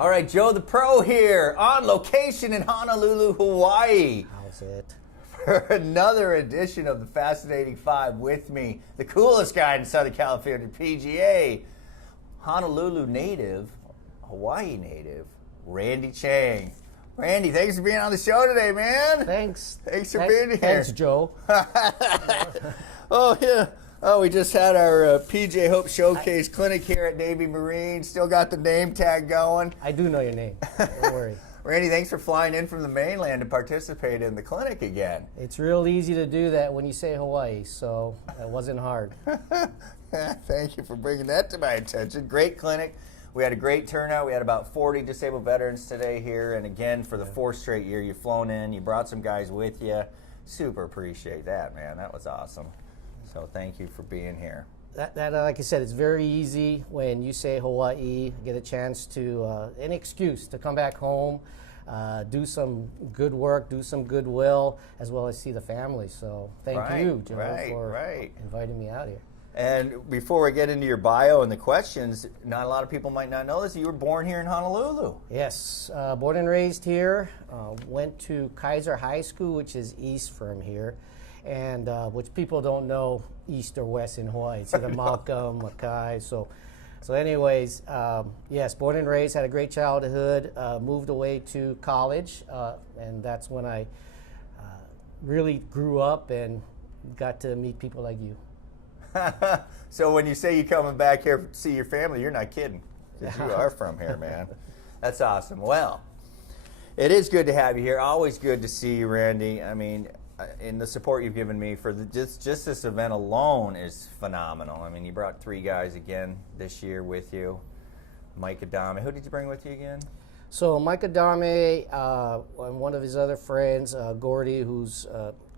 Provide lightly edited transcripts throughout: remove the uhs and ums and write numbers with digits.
All right, Joe the Pro here on location in Honolulu, Hawaii. How's it? For another edition of the Fascinating Five with me, the coolest guy in Southern California PGA, Honolulu native, Hawaii native, Randy Chang. Randy, thanks for being on the show today, man. Thanks. Thanks for being here. Thanks, Joe. Oh, yeah. Oh, we just had our PGA Hope Showcase Clinic here at Navy Marine. Still got the name tag going. I do know your name. Don't worry. Randy, thanks for flying in from the mainland to participate in the clinic again. It's real easy to do that when you say Hawaii, so it wasn't hard. Thank you for bringing that to my attention. Great clinic. We had a great turnout. We had about 40 disabled veterans today here. And again, for the fourth straight year, you've flown in. You brought some guys with you. Super appreciate that, man. That was awesome. So thank you for being here. That like I said, it's very easy when you say Hawaii, get a chance to, an excuse to come back home, do some good work, do some goodwill, as well as see the family. So thank you, Joe, for inviting me out here. And before we get into your bio and the questions, not a lot of people might not know this. You were born here in Honolulu. Yes, born and raised here. Went to Kaiser High School, which is east from here, and which people don't know east or west in Hawaii. It's either Malcolm, Makai. So anyways, yes, born and raised, had a great childhood, moved away to college, and that's when I really grew up and got to meet people like you. So when you say you're coming back here to see your family, you're not kidding, because you are from here, man. That's awesome. Well, it is good to have you here. Always good to see you, Randy. I mean, and the support you've given me for just this event alone is phenomenal. I mean, you brought 3 guys again this year with you. Mike Adame. Who did you bring with you again? So Mike Adame and one of his other friends, Gordy, who's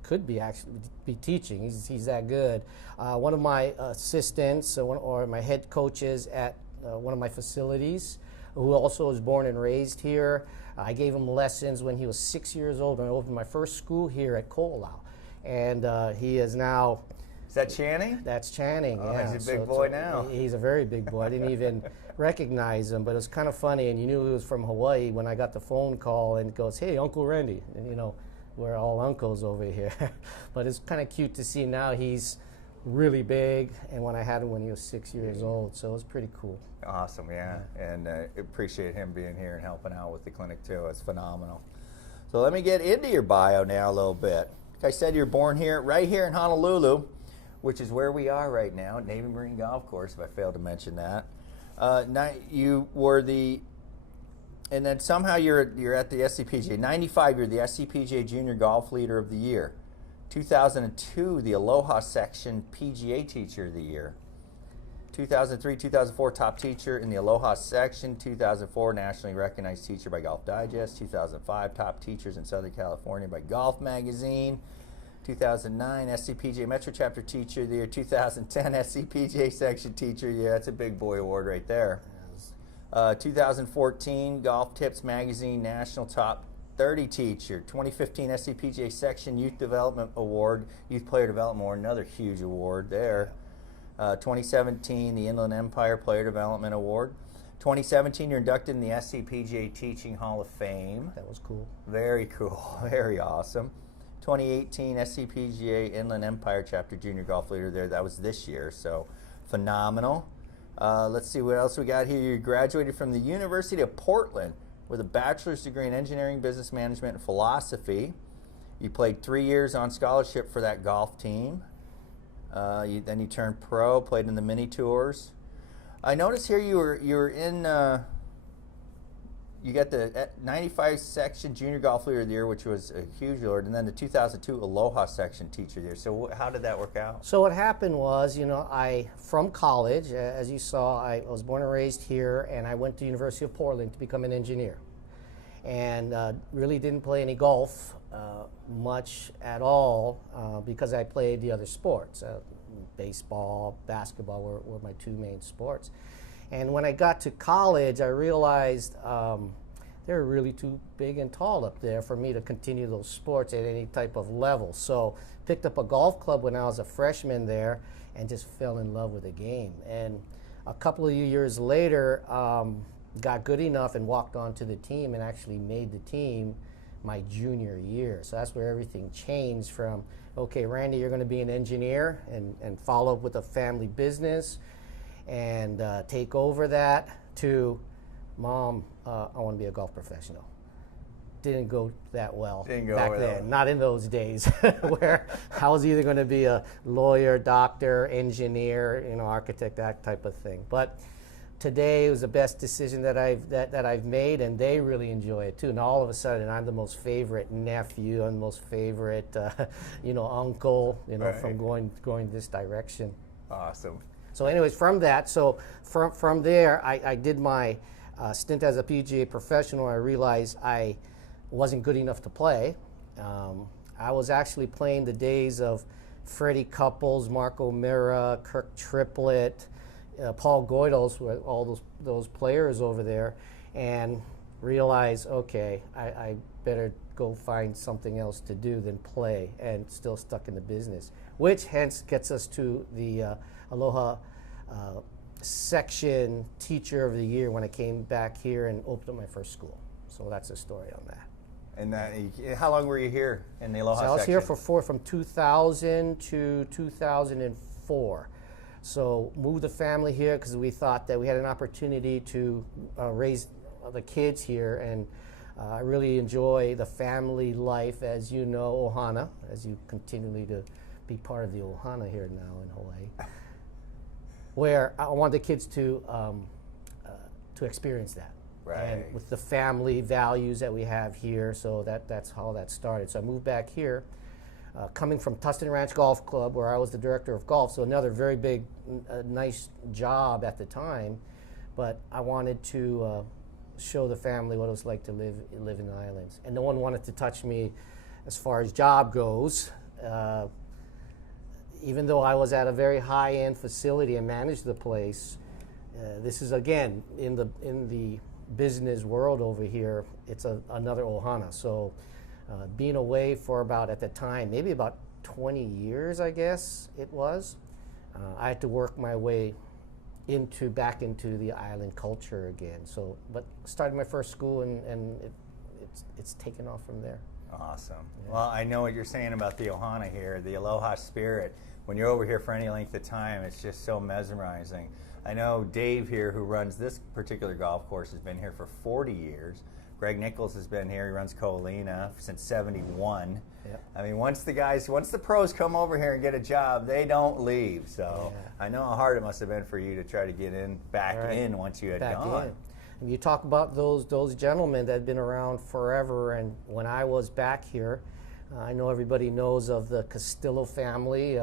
could be actually be teaching. He's that good. One of my assistants or my head coaches at one of my facilities, who also was born and raised here. I gave him lessons when he was 6 years old when I opened my first school here at Ko'olau. And he is now... Is that Channing? That's Channing, oh, yeah. He's a big boy now. He's a very big boy. I didn't even recognize him, but it was kind of funny, and you knew he was from Hawaii when I got the phone call and it goes, "Hey, Uncle Randy." And you know, we're all uncles over here. But it's kind of cute to see now he's really big, and when I had him when he was 6 years old, so it was pretty cool. Awesome, yeah. And appreciate him being here and helping out with the clinic too. It's phenomenal. So let me get into your bio now a little bit. Like I said, you're born here, right here in Honolulu, which is where we are right now, at Navy Marine Golf Course, if I failed to mention that. Now you were and then somehow you're at the SCPGA. 95, you're the SCPGA Junior Golf Leader of the Year. 2002, the Aloha Section PGA Teacher of the Year. 2003, 2004, top teacher in the Aloha Section. 2004, nationally recognized teacher by Golf Digest. 2005, top teachers in Southern California by Golf Magazine. 2009, SCPGA Metro Chapter Teacher of the Year. 2010, SCPGA Section Teacher of the Year. That's a big boy award right there. 2014, Golf Tips Magazine National Top 30 Teacher. 2015, SCPGA Section Youth Development Award, Youth Player Development Award, another huge award there. 2017, the Inland Empire Player Development Award. 2017, you're inducted in the SCPGA Teaching Hall of Fame. That was cool. Very cool. Very awesome. 2018, SCPGA Inland Empire Chapter Junior Golf Leader there. That was this year, so phenomenal. Let's see what else we got here. You graduated from the University of Portland with a bachelor's degree in engineering, business management, and philosophy. You played 3 years on scholarship for that golf team. Then you turned pro, played in the mini tours. I noticed here you were in. You got the 95 Section Junior Golf Leader of the Year, which was a huge award, and then the 2002 Aloha Section Teacher of the Year. So how did that work out? So what happened was, from college, as you saw, I was born and raised here, and I went to University of Portland to become an engineer. And really didn't play any golf much at all because I played the other sports. Baseball, basketball were my 2 main sports. And when I got to college, I realized they were really too big and tall up there for me to continue those sports at any type of level. So picked up a golf club when I was a freshman there and just fell in love with the game. And a couple of years later, got good enough and walked onto the team and actually made the team my junior year. So that's where everything changed from, okay, Randy, you're going to be an engineer and follow up with a family business and take over that, to, Mom, I want to be a golf professional. Didn't go that well back then. Not in those days, where I was either going to be a lawyer, doctor, engineer, architect, that type of thing. But today it was the best decision that I've made, and they really enjoy it too. And all of a sudden, I'm the most favorite nephew, I'm the most favorite, uncle, right. from going this direction. Awesome. So, anyways, from that, from there, I did my stint as a PGA professional. I realized I wasn't good enough to play. I was actually playing the days of Freddie Couples, Mark O'Meara, Kirk Triplett, Paul Goydos, all those players over there, and realized, okay, I better go find something else to do than play, and still stuck in the business, which hence gets us to the Aloha section Teacher of the Year when I came back here and opened up my first school. So that's the story on that. And how long were you here in the Aloha section? I was here from 2000 to 2004. So moved the family here because we thought that we had an opportunity to raise the kids here, and I really enjoy the family life, as you know, Ohana, as you continually to be part of the Ohana here now in Hawaii, where I want the kids to experience that. Right. And with the family values that we have here, so that's how that started. So I moved back here, coming from Tustin Ranch Golf Club, where I was the director of golf, so another very big, nice job at the time, but I wanted to show the family what it was like to live in the islands. And no one wanted to touch me as far as job goes. Even though I was at a very high-end facility and managed the place, this is, again, in the business world over here, it's another Ohana. So being away for at the time, maybe about 20 years, I guess it was, I had to work my way back into the island culture again. So, but started my first school, and it's taken off from there. Awesome. Yeah. Well, I know what you're saying about the Ohana here, the Aloha spirit. When you're over here for any length of time, it's just so mesmerizing. I know Dave here, who runs this particular golf course, has been here for 40 years. Greg Nichols has been here. He runs Colina since '71. Yep. I mean, once the pros come over here and get a job, they don't leave. So yeah. I know how hard it must have been for you to try to get back in once you had gone. And you talk about those gentlemen that had been around forever, and when I was back here, I know everybody knows of the Castillo family,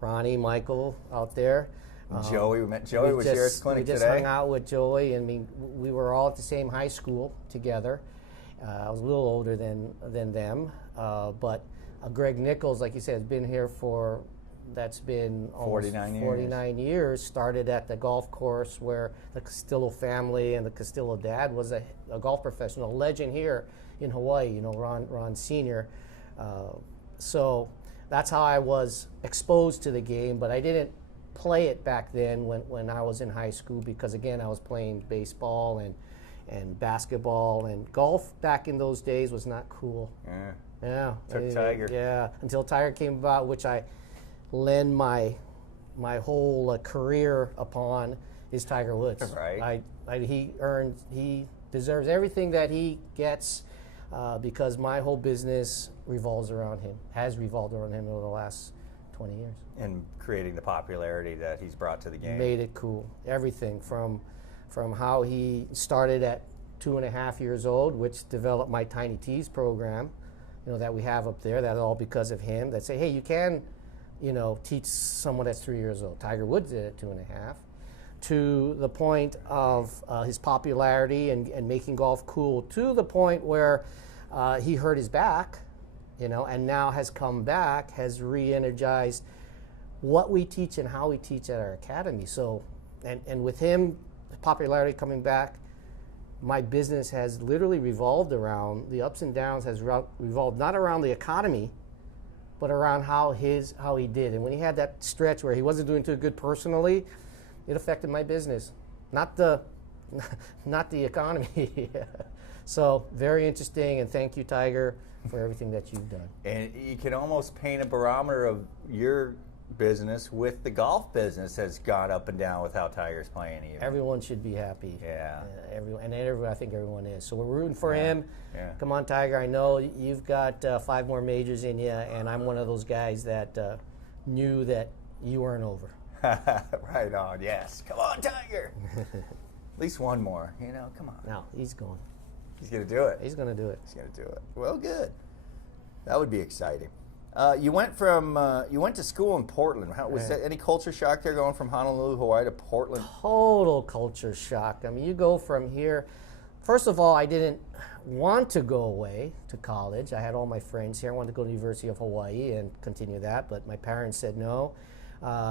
Ronnie, Michael out there. Joey, we met Joey was here at the clinic today. We just hung out with Joey, and we were all at the same high school together. I was a little older than them, but Greg Nichols, like you said, has been here that's been almost 49 years. Started at the golf course where the Castillo family and the Castillo dad was a golf professional, a legend here in Hawaii, Ron Sr. So that's how I was exposed to the game, but I didn't play it back then when I was in high school, because again I was playing baseball and basketball, and golf back in those days was not cool. Yeah. Took Tiger. Yeah, until Tiger came about, which I lend my whole career upon, is Tiger Woods. Right. He deserves everything that he gets, because my whole business has revolved around him over the last 20 years. And creating the popularity that he's brought to the game. Made it cool. Everything from how he started at 2.5 years old, which developed my Tiny Tees program, that we have up there. That's all because of him. That say, hey, you can, teach someone that's 3 years old. Tiger Woods did it at 2.5. To the point of his popularity and making golf cool, to the point where he hurt his back, and now has come back, has re-energized what we teach and how we teach at our academy. So, and with him, popularity coming back, my business has literally revolved around the ups and downs, has revolved not around the academy, but around how he did. And when he had that stretch where he wasn't doing too good personally, it affected my business. Not the not the economy. So very interesting, and thank you, Tiger, for everything that you've done. And you can almost paint a barometer of your business with the golf business has gone up and down with how Tiger's playing even. Everyone should be happy. Yeah. I think everyone is. So we're rooting for him. Yeah. Come on, Tiger. I know you've got 5 more majors in you, and I'm one of those guys that knew that you weren't over. Right on, yes. Come on, Tiger. At least one more, come on. No, he's going. He's going to do it. He's going to do it. He's going to do it. Well, good. That would be exciting. You went to school in Portland. Was there any culture shock there going from Honolulu, Hawaii to Portland? Total culture shock. I mean, you go from here. First of all, I didn't want to go away to college. I had all my friends here. I wanted to go to the University of Hawaii and continue that, but my parents said, no,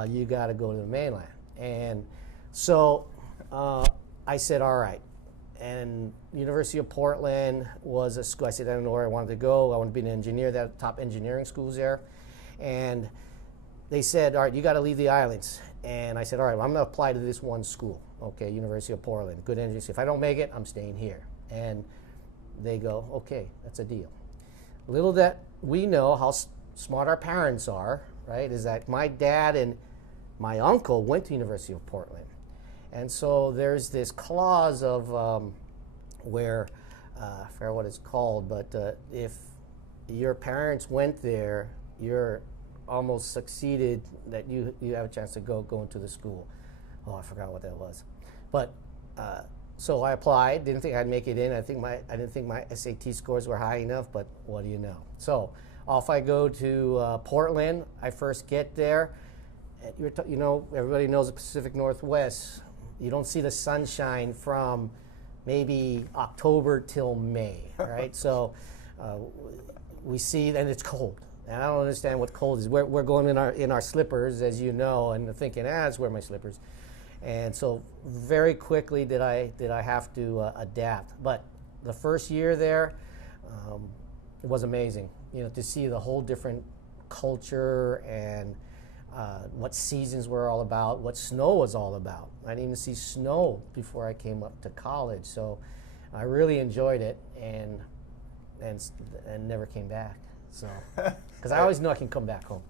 you got to go to the mainland. And so I said, all right. And University of Portland was a school. I said, I don't know where I wanted to go. I wanted to be an engineer. They had top engineering schools there. And they said, all right, you got to leave the islands. And I said, all right, well, I'm going to apply to this one school. Okay, University of Portland, good engineering. If I don't make it, I'm staying here. And they go, okay, that's a deal. Little that we know how smart our parents are, right, is that my dad and my uncle went to University of Portland. And so there's this clause of where, I forget what it's called, but if your parents went there, you're almost succeeded that you have a chance to go into the school. Oh, I forgot what that was. But so I applied, didn't think I'd make it in. I didn't think my SAT scores were high enough, but what do you know? So off I go to Portland. I first get there. Everybody knows the Pacific Northwest. You don't see the sunshine from maybe October till May, right? So we see, and it's cold. And I don't understand what cold is. We're going in our slippers, as you know, and thinking, let's wear my slippers. And so very quickly did I have to adapt. But the first year there, it was amazing, to see the whole different culture and what seasons were all about, what snow was all about. I didn't even see snow before I came up to college, so I really enjoyed it and never came back. So, because I always knew I can come back home.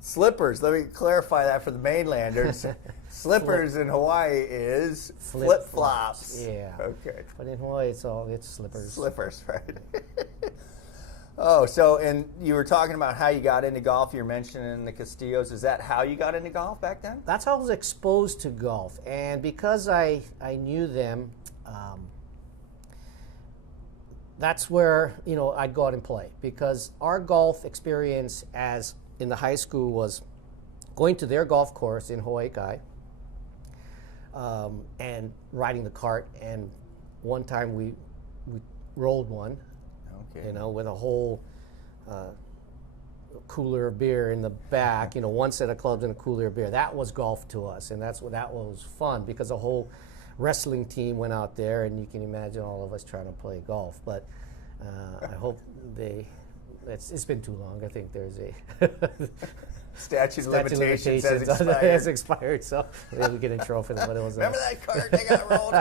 Slippers. Let me clarify that for the mainlanders. Slippers in Hawaii is flip-flops. Yeah. Okay. But in Hawaii, it's slippers. Slippers, right? Oh, so, and you were talking about how you got into golf. You were mentioning the Castillos. Is that how you got into golf back then? That's how I was exposed to golf. And because I knew them, that's where, I'd go out and play. Because our golf experience as in the high school was going to their golf course in Hawaii Kai and riding the cart. And one time we rolled one. Okay. With a whole cooler of beer in the back, one set of clubs and a cooler of beer. That was golf to us, and that was fun because the whole wrestling team went out there, and you can imagine all of us trying to play golf. But I hope it's been too long. I think there's a statute of limitations has expired, so maybe we get in trouble for that. But it was remember that cart they got rolled?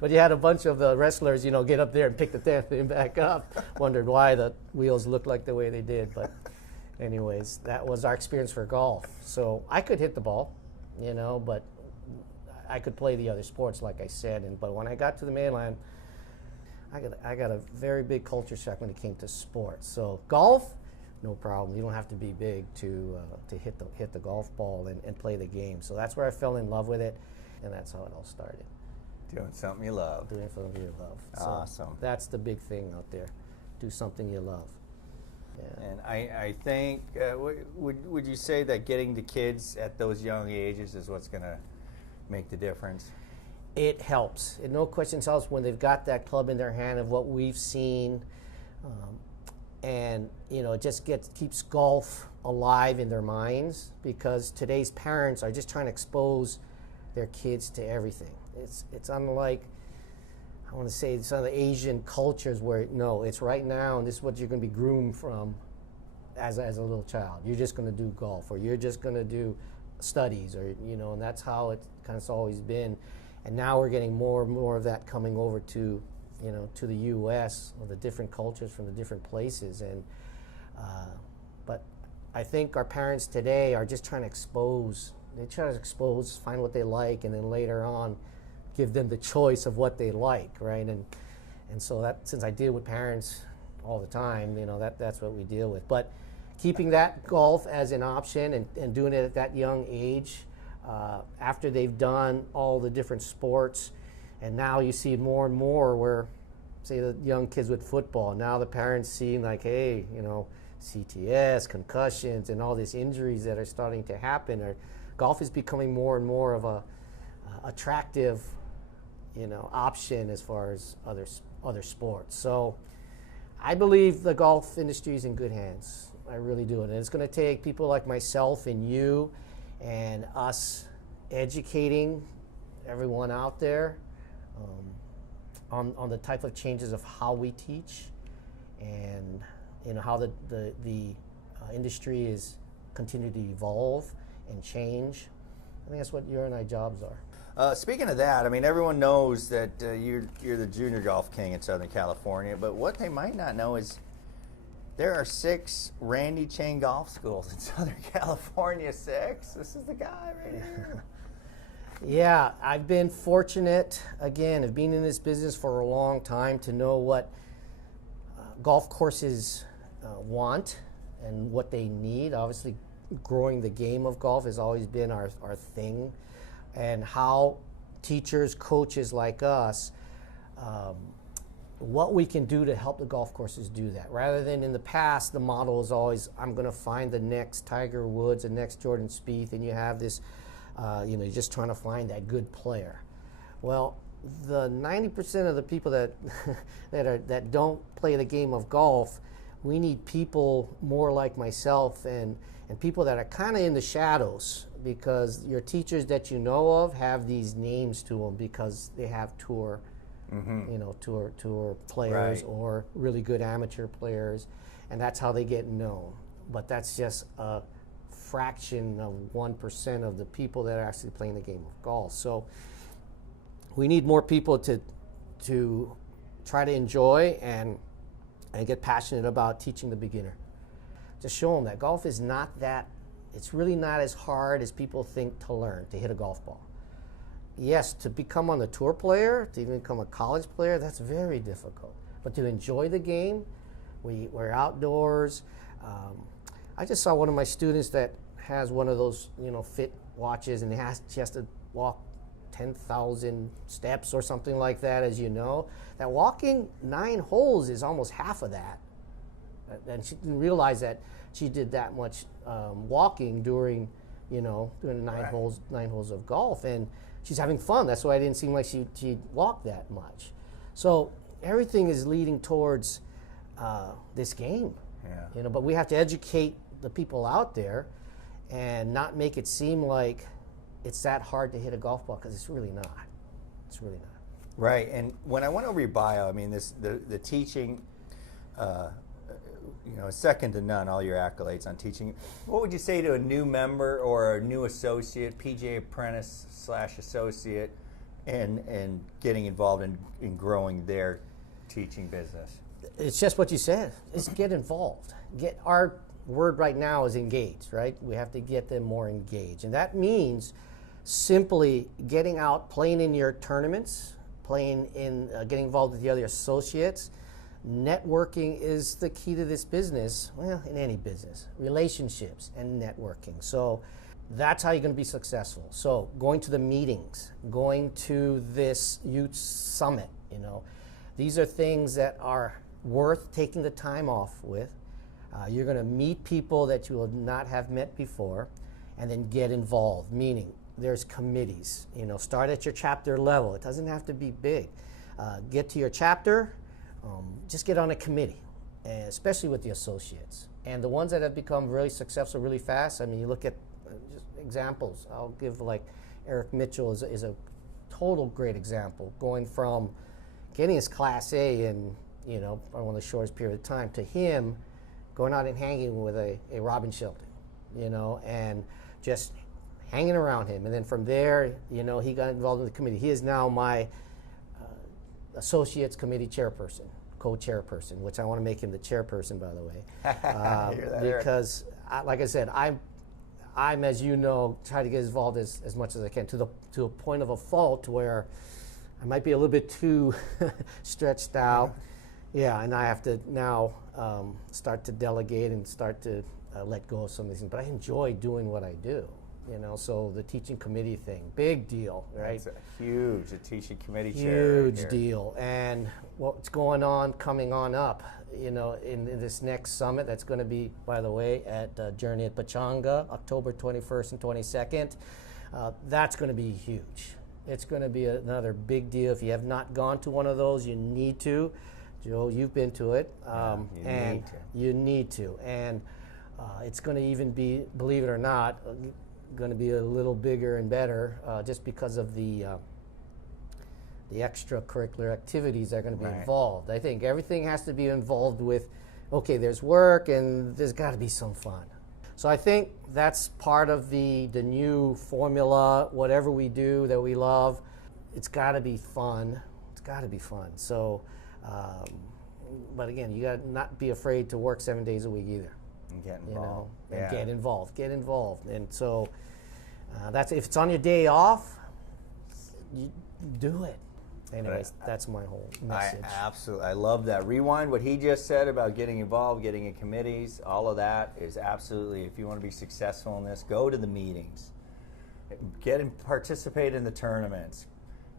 But you had a bunch of the wrestlers, get up there and pick the damn thing back up. Wondered why the wheels looked like the way they did. But anyways, that was our experience for golf. So I could hit the ball, but I could play the other sports, like I said. But when I got to the mainland, I got a very big culture shock when it came to sports. So golf, no problem. You don't have to be big to hit the golf ball and play the game. So that's where I fell in love with it, and that's how it all started. Doing something you love. Doing something you love. Awesome. So that's the big thing out there. Do something you love. Yeah. And I think, would you say that getting the kids at those young ages is what's going to make the difference? It helps. It no questions helps when they've got that club in their hand of what we've seen. And it just keeps golf alive in their minds because today's parents are just trying to expose their kids to everything. It's unlike, I want to say, some of the Asian cultures where, no, it's right now and this is what you're going to be groomed from as a little child. You're just going to do golf or you're just going to do studies or, and that's how it kind of always been. And now we're getting more and more of that coming over to, to the U.S., or the different cultures from the different places. And but I think our parents today are just trying to expose. They try to expose, find what they like, and then later on, give them the choice of what they like, right? And so that, since I deal with parents all the time, that's what we deal with. But keeping that golf as an option and doing it at that young age, after they've done all the different sports, and now you see more and more where, say, the young kids with football, now the parents see like, hey, CTS, concussions, and all these injuries that are starting to happen. Golf is becoming more and more of a attractive, option as far as other sports. So I believe the golf industry is in good hands. I really do. And it's going to take people like myself and you and us educating everyone out there on the type of changes of how we teach, and how the industry is continuing to evolve and change. I think that's what your and I jobs are. Speaking of that, I mean, everyone knows that you're the junior golf king in Southern California, but what they might not know is there are 6 Randy Chang golf schools in Southern California. 6? This is the guy right here. Yeah, I've been fortunate, again, of being in this business for a long time, to know what golf courses want and what they need. Obviously, growing the game of golf has always been our thing, and how teachers, coaches like us, what we can do to help the golf courses do that. Rather than in the past, the model is always, I'm going to find the next Tiger Woods, the next Jordan Spieth, and you have this, you're just trying to find that good player. Well, the 90% of the people that that don't play the game of golf, we need people more like myself and people that are kind of in the shadows, because your teachers that you know of have these names to them because they have tour players, right, or really good amateur players, and that's how they get known. But that's just a fraction of 1% of the people that are actually playing the game of golf. So we need more people to try to enjoy and get passionate about teaching the beginner. Just show them that golf is not that, it's really not as hard as people think to learn, to hit a golf ball. Yes, to become on the tour player, to even become a college player, that's very difficult. But to enjoy the game, we're outdoors. I just saw one of my students that has one of those, fit watches, and she has to walk 10,000 steps or something like that, as you know. That walking 9 holes is almost half of that. And she didn't realize that she did that much walking during the 9 right, holes of golf, and she's having fun. That's why it didn't seem like she walked that much. So everything is leading towards this game. Yeah. But we have to educate the people out there and not make it seem like it's that hard to hit a golf ball, because it's really not. It's really not. Right, and when I went over your bio, I mean, the teaching, second to none, all your accolades on teaching. What would you say to a new member or a new associate, PGA apprentice / associate, and getting involved in growing their teaching business? It's just what you said. It's get involved. Our word right now is engaged, right? We have to get them more engaged. And that means simply getting out, playing in your tournaments, getting involved with the other associates. Networking is the key to this business, well, in any business, relationships and networking. So that's how you're going to be successful. So going to the meetings, going to this youth summit, these are things that are worth taking the time off with. You're going to meet people that you will not have met before, and then get involved, meaning there's committees. Start at your chapter level. It doesn't have to be big. Get to your chapter. Just get on a committee, especially with the associates. And the ones that have become really successful really fast, I mean, you look at just examples. I'll give, like, Eric Mitchell is a total great example, going from getting his Class A in, one of the shortest period of time, to him going out and hanging with a Robin Shelton, and just hanging around him. And then from there, you know, he got involved in the committee. He is now my Associates Committee chairperson, co-chairperson, which I want to make him the chairperson, by the way. Because, like I said, I'm, as you know, trying to get involved as much as I can, to a point of a fault where I might be a little bit too stretched out. Yeah, and I have to now start to delegate and start to let go of some of these things. But I enjoy doing what I do, you know. So the teaching committee thing, big deal, right? That's a teaching committee chair. Huge deal. And what's going on, coming on up, you know, in this next summit that's going to be, by the way, at Journey at Pechanga, October 21st and 22nd. That's going to be huge. It's going to be another big deal. If you have not gone to one of those, you need to. Joe, you've been to it. You need to. And it's going to even be, believe it or not, going to be a little bigger and better just because of the extracurricular activities that are going to be involved. I think everything has to be involved with, okay, there's work and there's got to be some fun. So I think that's part of the new formula. Whatever we do that we love, it's got to be fun. It's got to be fun. So, but again, you got to not be afraid to work 7 days a week either. And get involved. You know, and get involved. Get involved. And so that's, if it's on your day off, you do it. Anyways, that's my whole message. I love that. Rewind what he just said about getting involved, getting in committees. All of that is absolutely, if you want to be successful in this, go to the meetings. Participate in the tournaments.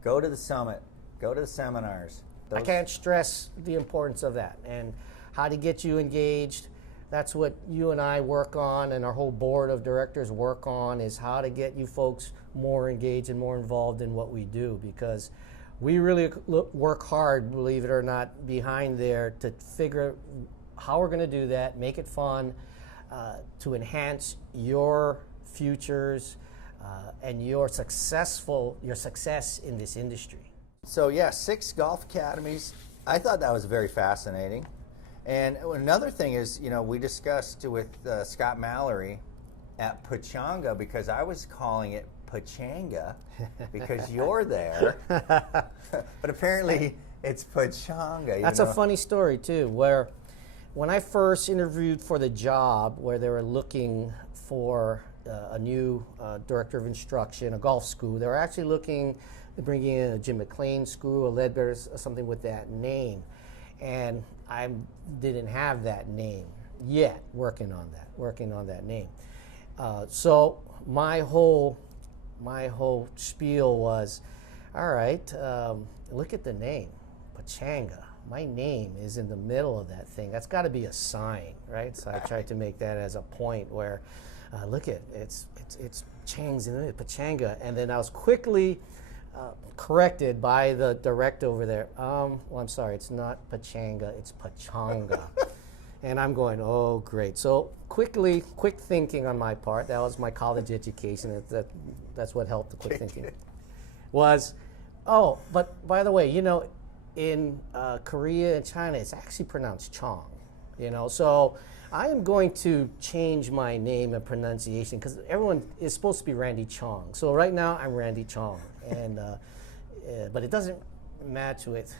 Go to the summit. Go to the seminars. I can't stress the importance of that and how to get you engaged. That's what you and I work on, and our whole board of directors work on, is how to get you folks more engaged and more involved in what we do, because we really work hard, believe it or not, behind there to figure how we're going to do that, make it fun, to enhance your futures and your success in this industry. So yeah, 6 golf academies. I thought that was very fascinating. And another thing is, you know, we discussed with Scott Mallory at Pechanga, because I was calling it Pechanga because you're there, but apparently it's Pechanga. That's a funny story too, where when I first interviewed for the job, where they were looking for a new director of instruction, a golf school, they were actually looking to bring in a Jim McLean school, a Leadbetter, something with that name. And I didn't have that name yet, working on that name. So my whole spiel was, all right, look at the name, Pechanga. My name is in the middle of that thing. That's got to be a sign, right? So I tried to make that as a point where, look at it's Chang's in it, Pechanga, and then I was quickly corrected by the director over there. Well, I'm sorry, it's not Pechanga, it's Pechanga. And I'm going, oh, great. So quick thinking on my part, that was my college education, that's what helped the quick thinking, was, oh, but by the way, you know, in Korea and China, it's actually pronounced Chang, you know, so I am going to change my name and pronunciation, because everyone is supposed to be Randy Chong. So right now, I'm Randy Chong, and but it doesn't match with,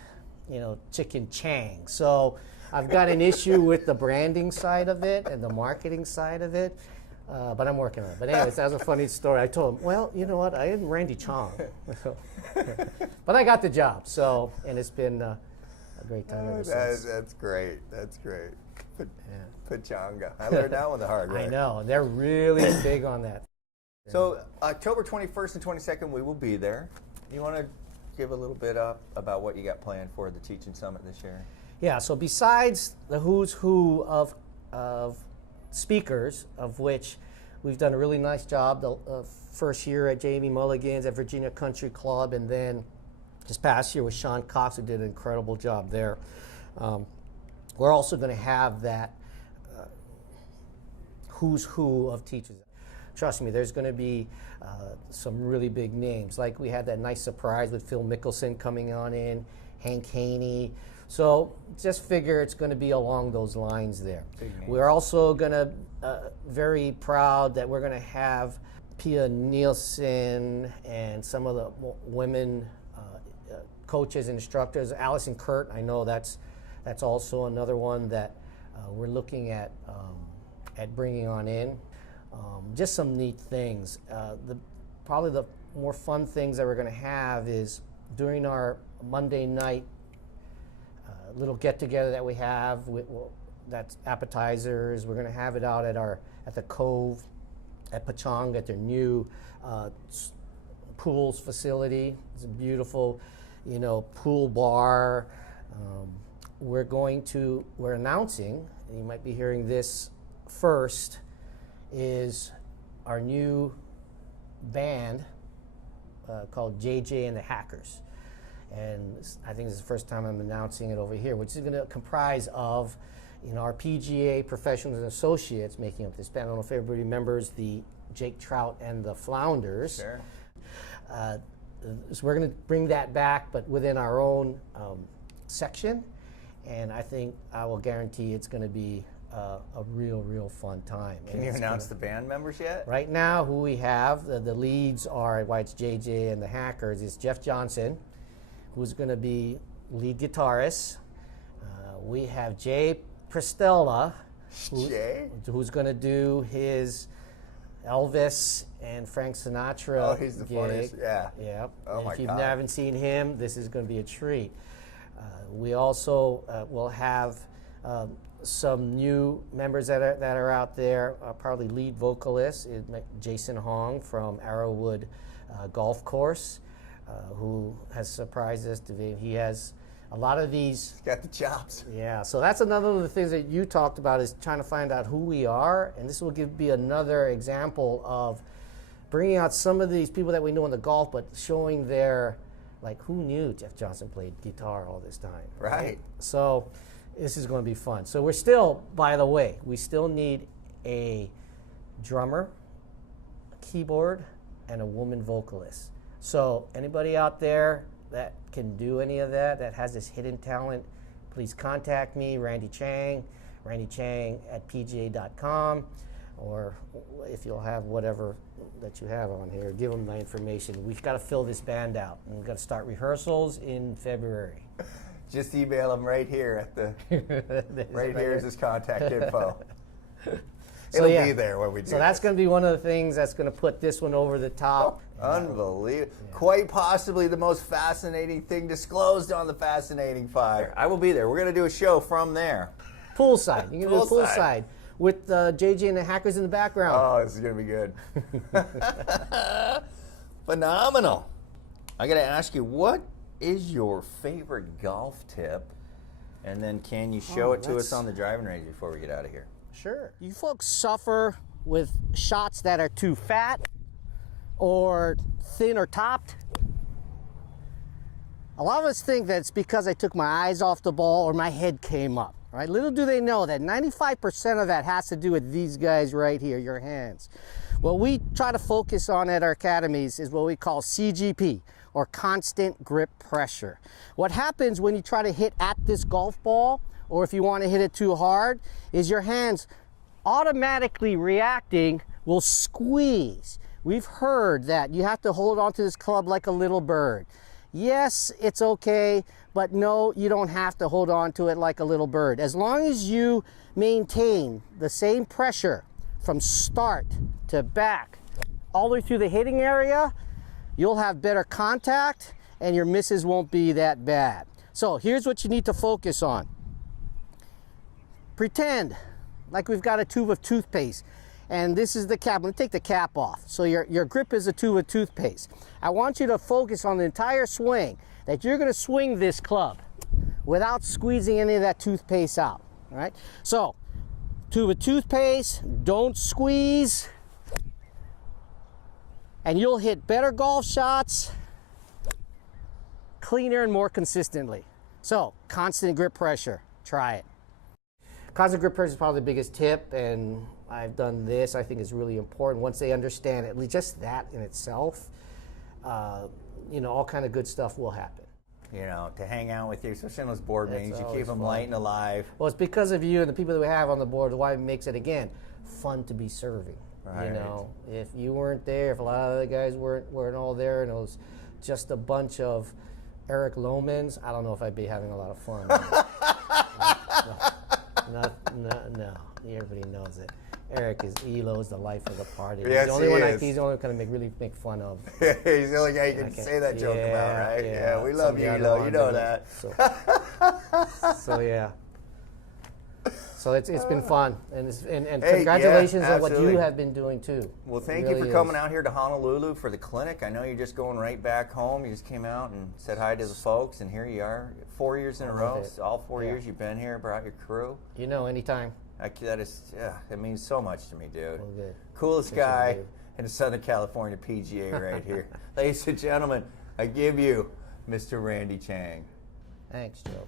you know, Chicken Chang. So I've got an issue with the branding side of it and the marketing side of it, but I'm working on it. But anyways, that was a funny story. I told him, well, you know what, I am Randy Chong. But I got the job, so, and it's been a great time ever since. That's great. That's great. Pechanga. I learned that one the hard way. I know. They're really big on that. So October 21st and 22nd, we will be there. You want to give a little bit up about what you got planned for the Teaching Summit this year? Yeah, so besides the who's who of speakers, of which we've done a really nice job the first year at Jamie Mulligan's at Virginia Country Club, and then this past year with Sean Cox, who did an incredible job there. We're also going to have that who's who of teachers. Trust me, there's going to be some really big names. Like we had that nice surprise with Phil Mickelson coming on in, Hank Haney. So just figure it's going to be along those lines there. We're also going to very proud that we're going to have Pia Nielsen and some of the women coaches and instructors. Allison Kurt, I know that's also another one that we're looking at bringing on in. Just some neat things. Probably the more fun things that we're going to have is during our Monday night little get together that we have. That's appetizers. We're going to have it out at the Cove at Pechanga at their new pools facility. It's a beautiful, pool bar. We're announcing, and you might be hearing this first, is our new band called JJ and the Hackers. And I think this is the first time I'm announcing it over here, which is going to comprise of our PGA Professionals and Associates making up this band. I don't know if everybody remembers the Jake Trout and the Flounders. Sure. So we're going to bring that back, but within our own section. And I will guarantee it's going to be a real fun time. Can you announce the band members yet? Right now, who we have, the leads are, why it's JJ and the Hackers, is Jeff Johnson, who's going to be lead guitarist. We have Jay Prestella, who's going to do his Elvis and Frank Sinatra he's the gig. funniest. Yeah. Yep. Oh, and my if you God. haven't seen him, this is going to be a treat. We also will have some new members that are out there. Probably lead vocalist is Jason Hong from Arrowwood Golf Course, who has surprised us. He has a lot of these. He's got the chops. Yeah, so that's another of the things that you talked about, is trying to find out who we are, and this will be another example of bringing out some of these people that we know in the golf, but showing their, who knew Jeff Johnson played guitar all this time? Right. So this is going to be fun. So we're still, by the way, we still need a drummer, a keyboard, and a woman vocalist. So anybody out there that can do any of that has this hidden talent, please contact me, Randy Chang at pga.com, or if you'll have whatever that you have on here, give them my information. We've got to fill this band out, and we've got to start rehearsals in February. Just email them right here at the here's his contact info. It'll be there when we do. So that's going to be one of the things that's going to put this one over the top. Unbelievable. Yeah. Quite possibly the most fascinating thing disclosed on the Fascinating Five. I will be there. We're going to do a show from there. Poolside. You can do poolside with JJ and the Hackers in the background. Oh, this is going to be good. Phenomenal. I got to ask you, what is your favorite golf tip? And then can you show it to us on the driving range before we get out of here? Sure. You folks suffer with shots that are too fat or thin or topped. A lot of us think that it's because I took my eyes off the ball or my head came up. Right? Little do they know that 95% of that has to do with these guys right here, your hands. What we try to focus on at our academies is what we call CGP, or constant grip pressure. What happens when you try to hit at this golf ball, or if you want to hit it too hard, is your hands automatically reacting will squeeze. We've heard that you have to hold onto this club like a little bird. Yes, it's okay, but no, you don't have to hold on to it like a little bird. As long as you maintain the same pressure from start to back, all the way through the hitting area, you'll have better contact and your misses won't be that bad. So here's what you need to focus on. Pretend like we've got a tube of toothpaste, and this is the cap. I'm going to take the cap off. So your grip is a tube of toothpaste. I want you to focus on the entire swing, that you're going to swing this club without squeezing any of that toothpaste out. All right? So, tube of toothpaste, don't squeeze, and you'll hit better golf shots, cleaner and more consistently. So, constant grip pressure. Try it. Constant grip pressure is probably the biggest tip, and I've done this. I think it's really important. Once they understand at least just that in itself, all kind of good stuff will happen. To hang out with you, especially on those board meetings, you keep them fun. light and alive. Well, it's because of you and the people that we have on the board, why it makes it, again, fun to be serving. Right. You know, if you weren't there, if a lot of the guys weren't all there, and it was just a bunch of Eric Lohmans, I don't know if I'd be having a lot of fun. No, everybody knows it. Eric is Elo's the life of the party. Yes, he's the only one is. He's the only one kind of really make fun of. He's the only guy you can say that joke about, right? Yeah, we love you, Elo. You know that. So yeah. So it's been fun, and Hey, congratulations yeah, on what you absolutely. have been doing too. Well, thank It you for really coming is. out here to Honolulu for the clinic. I know you're just going right back home. You just came out and said hi to the folks, and here you are, 4 years in a row. it. All 4 Yeah. years you've been here, brought your crew. You know, anytime. That is, it means so much to me, dude. Well, good. Coolest Appreciate guy it, dude. in the Southern California PGA right here. Ladies and gentlemen, I give you Mr. Randy Chang. Thanks, Joe.